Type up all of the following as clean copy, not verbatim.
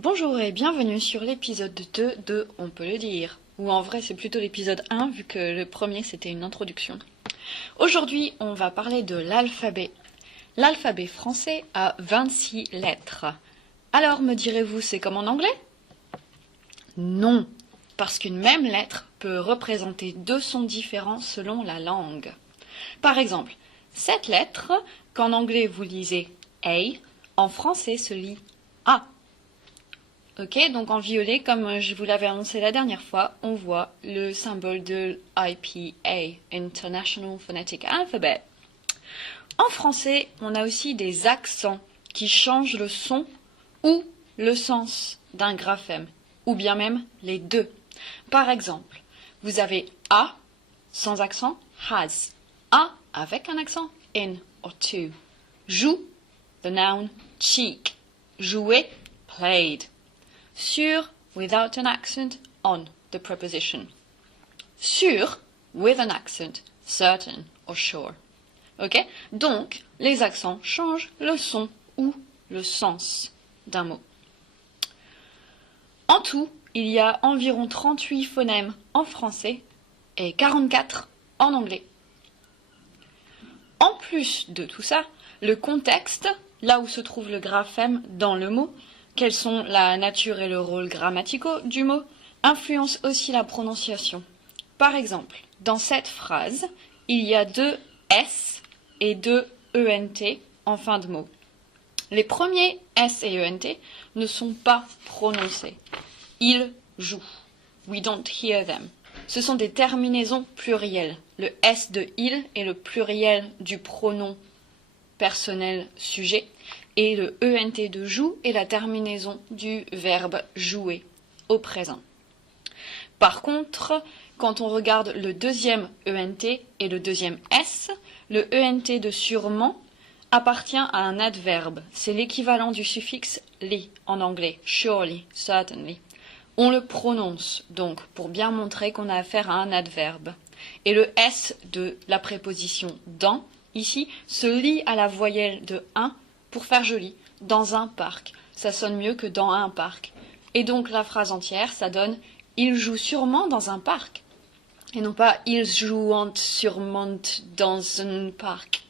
Bonjour et bienvenue sur l'épisode 2 de On peut le dire. Ou en vrai c'est plutôt l'épisode 1 vu que le premier c'était une introduction. Aujourd'hui on va parler de l'alphabet. L'alphabet français a 26 lettres. Alors me direz-vous c'est comme en anglais? Non, parce qu'une même lettre peut représenter deux sons différents selon la langue. Par exemple, cette lettre, qu'en anglais vous lisez A, en français se lit A. Ok, donc en violet, comme je vous l'avais annoncé la dernière fois, on voit le symbole de IPA, International Phonetic Alphabet. En français, on a aussi des accents qui changent le son ou le sens d'un graphème, ou bien même les deux. Par exemple, vous avez A sans accent, has. A avec un accent, in or to. Joue, the noun, cheek. Jouer, played. Sur, without an accent, on, the preposition. Sur, with an accent, certain or sure. Ok? Donc, les accents changent le son ou le sens d'un mot. En tout, il y a environ 38 phonèmes en français et 44 en anglais. En plus de tout ça, le contexte, là où se trouve le graphème dans le mot, quels sont la nature et le rôle grammaticaux du mot, influence aussi la prononciation. Par exemple, dans cette phrase, il y a deux S et deux ENT en fin de mot. Les premiers S et ENT ne sont pas prononcés. Ils jouent. We don't hear them. Ce sont des terminaisons plurielles. Le S de il est le pluriel du pronom personnel sujet et le ENT de joue est la terminaison du verbe jouer au présent. Par contre, quand on regarde le deuxième ENT et le deuxième S, le ENT de sûrement appartient à un adverbe. C'est l'équivalent du suffixe li en anglais, surely, certainly. On le prononce donc pour bien montrer qu'on a affaire à un adverbe. Et le S de la préposition dans, ici, se lie à la voyelle de un pour faire joli, dans un parc. Ça sonne mieux que dans un parc. Et donc la phrase entière, ça donne « Il joue sûrement dans un parc ». Et non pas « Ils jouent sûrement dans un parc ».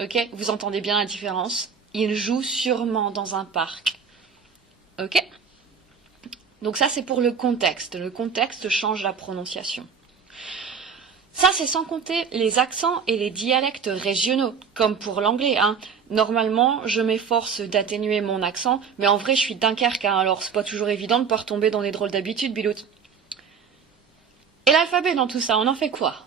Ok? Vous entendez bien la différence? Il joue sûrement dans un parc. Ok? Donc ça, c'est pour le contexte. Le contexte change la prononciation. Ça, c'est sans compter les accents et les dialectes régionaux, comme pour l'anglais. Normalement, je m'efforce d'atténuer mon accent, mais en vrai, je suis Dunkerque, alors c'est pas toujours évident de pas retomber dans des drôles d'habitudes, biloute. Et l'alphabet dans tout ça, on en fait quoi?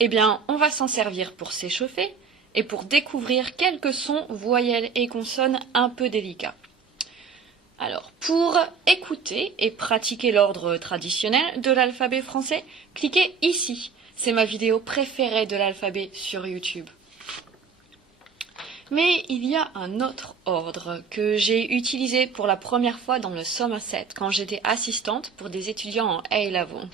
Eh bien, on va s'en servir pour s'échauffer et pour découvrir quelques sons, voyelles et consonnes un peu délicats. Alors, pour écouter et pratiquer l'ordre traditionnel de l'alphabet français, cliquez ici. C'est ma vidéo préférée de l'alphabet sur YouTube. Mais il y a un autre ordre que j'ai utilisé pour la première fois dans le Somerset quand j'étais assistante pour des étudiants en A-level.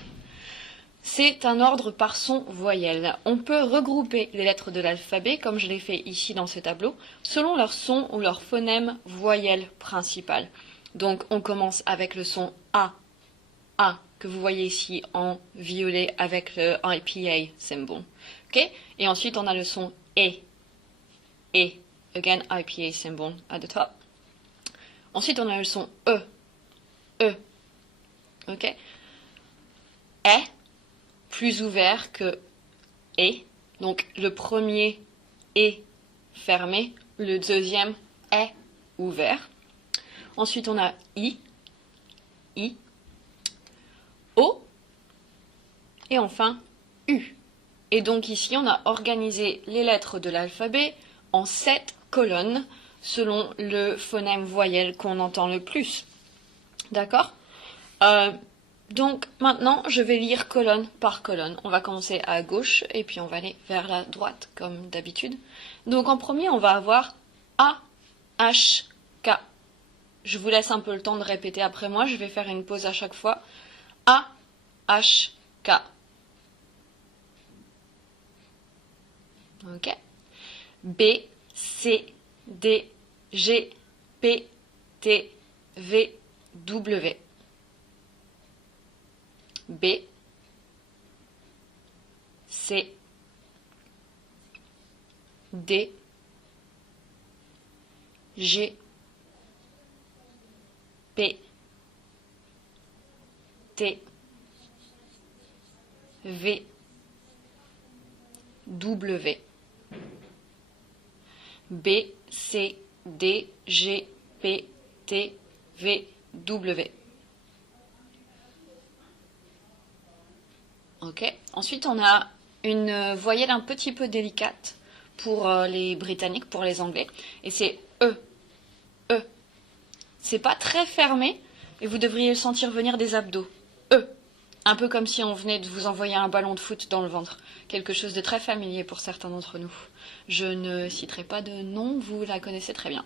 C'est un ordre par son voyelle. On peut regrouper les lettres de l'alphabet, comme je l'ai fait ici dans ce tableau, selon leur son ou leur phonème voyelle principale. Donc on commence avec le son A, que vous voyez ici en violet avec le IPA symbol. Okay? Et ensuite on a le son E, again IPA symbol at the top. Ensuite on a le son E. Okay? E, plus ouvert que E. Donc le premier est fermé, le deuxième est ouvert. Ensuite, on a I, O, et enfin U. Et donc ici, on a organisé les lettres de l'alphabet en 7 colonnes, selon le phonème voyelle qu'on entend le plus. D'accord? Donc maintenant, je vais lire colonne par colonne. On va commencer à gauche, et puis on va aller vers la droite, comme d'habitude. Donc en premier, on va avoir A, H, K. Je vous laisse un peu le temps de répéter après moi. Je vais faire une pause à chaque fois. A, H, K. Ok. B, C, D, G, P, T, V, W, B, C, D, G, P, T, V, W, B, C, D, G, P, T, V, W. Ok. Ensuite, on a une voyelle un petit peu délicate pour les Britanniques, pour les Anglais, et c'est E. E. C'est pas très fermé, et vous devriez sentir venir des abdos. E. Un peu comme si on venait de vous envoyer un ballon de foot dans le ventre. Quelque chose de très familier pour certains d'entre nous. Je ne citerai pas de nom, vous la connaissez très bien.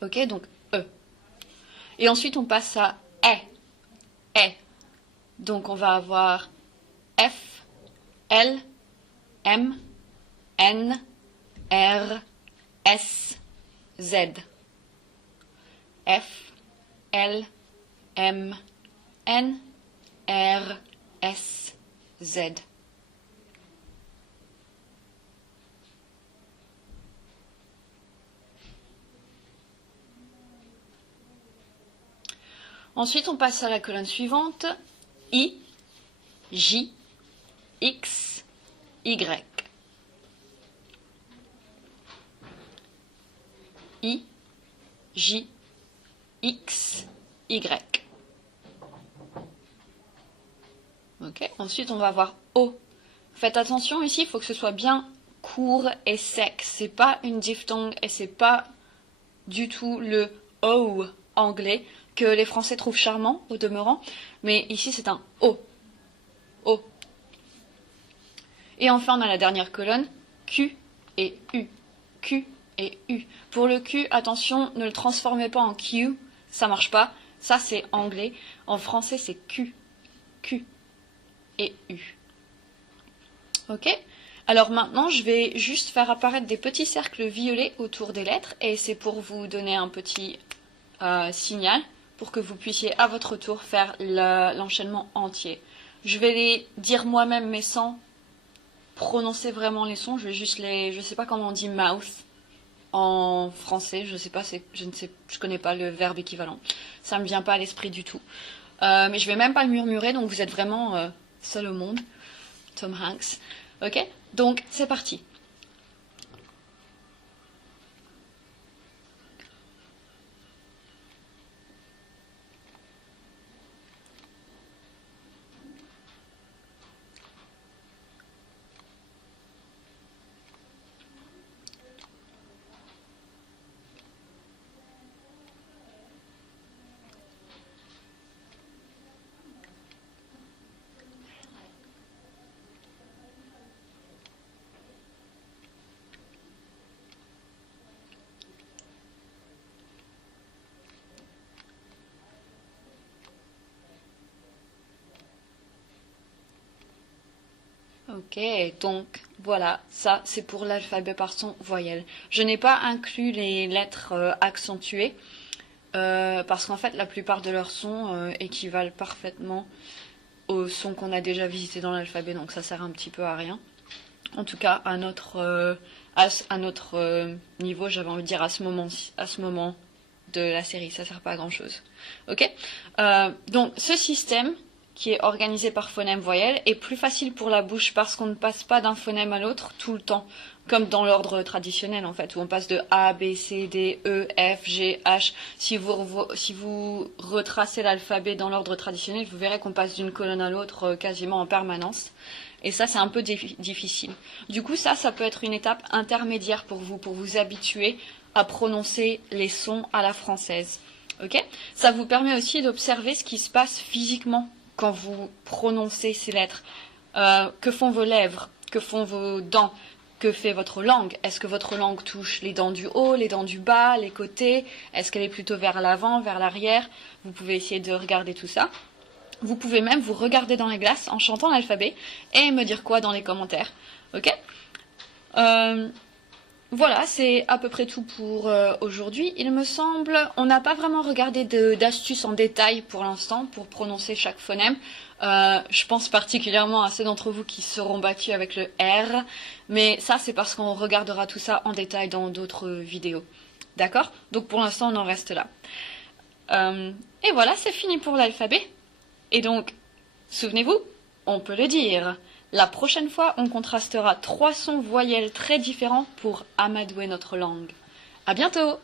Ok, donc E. Et ensuite, on passe à E. E. Donc, on va avoir F, L, M, N, R, S, Z. F, L, M, N, R, S, Z. Ensuite, on passe à la colonne suivante. I, J, X, Y. I, J, X, Y. Ok. Ensuite, on va avoir O. Faites attention ici, il faut que ce soit bien court et sec. C'est pas une diphtongue et c'est pas du tout le O anglais que les Français trouvent charmant au demeurant. Mais ici, c'est un O. O. Et enfin, on a la dernière colonne, Q et U. Q et U. Pour le Q, attention, ne le transformez pas en Q, ça marche pas. Ça, c'est anglais. En français, c'est Q. Q et U. Ok? Alors maintenant, je vais juste faire apparaître des petits cercles violets autour des lettres, et c'est pour vous donner un petit signal, pour que vous puissiez à votre tour faire l'enchaînement entier. Je vais les dire moi-même, mais sans prononcer vraiment les sons. Je vais juste je sais pas comment on dit mouth en français. Je sais pas, je connais pas le verbe équivalent. Ça me vient pas à l'esprit du tout. Mais je vais même pas le murmurer, donc vous êtes vraiment seul au monde. Tom Hanks. Ok, donc c'est parti. Ok, donc voilà, ça c'est pour l'alphabet par son voyelle. Je n'ai pas inclus les lettres accentuées parce qu'en fait la plupart de leurs sons équivalent parfaitement aux sons qu'on a déjà visités dans l'alphabet, donc ça sert un petit peu à rien. En tout cas, à notre niveau, j'avais envie de dire à ce moment de la série, ça sert pas à grand chose. Ok, donc ce système qui est organisé par phonème-voyelle est plus facile pour la bouche parce qu'on ne passe pas d'un phonème à l'autre tout le temps, comme dans l'ordre traditionnel en fait, où on passe de A, B, C, D, E, F, G, H. Si vous retracez l'alphabet dans l'ordre traditionnel, vous verrez qu'on passe d'une colonne à l'autre quasiment en permanence. Et ça, c'est un peu difficile. Du coup, ça peut être une étape intermédiaire pour vous habituer à prononcer les sons à la française. Ok ? Ça vous permet aussi d'observer ce qui se passe physiquement quand vous prononcez ces lettres. Que font vos lèvres? Que font vos dents? Que fait votre langue? Est-ce que votre langue touche les dents du haut, les dents du bas, les côtés? Est-ce qu'elle est plutôt vers l'avant, vers l'arrière? Vous pouvez essayer de regarder tout ça. Vous pouvez même vous regarder dans les glaces en chantant l'alphabet et me dire quoi dans les commentaires. Ok? Voilà, c'est à peu près tout pour aujourd'hui. Il me semble, on n'a pas vraiment regardé d'astuces en détail pour l'instant pour prononcer chaque phonème. Je pense particulièrement à ceux d'entre vous qui seront battus avec le R, mais ça c'est parce qu'on regardera tout ça en détail dans d'autres vidéos. D'accord? Donc pour l'instant on en reste là. Et voilà, c'est fini pour l'alphabet. Et donc, souvenez-vous, on peut le dire. La prochaine fois, on contrastera 3 sons voyelles très différents pour amadouer notre langue. À bientôt!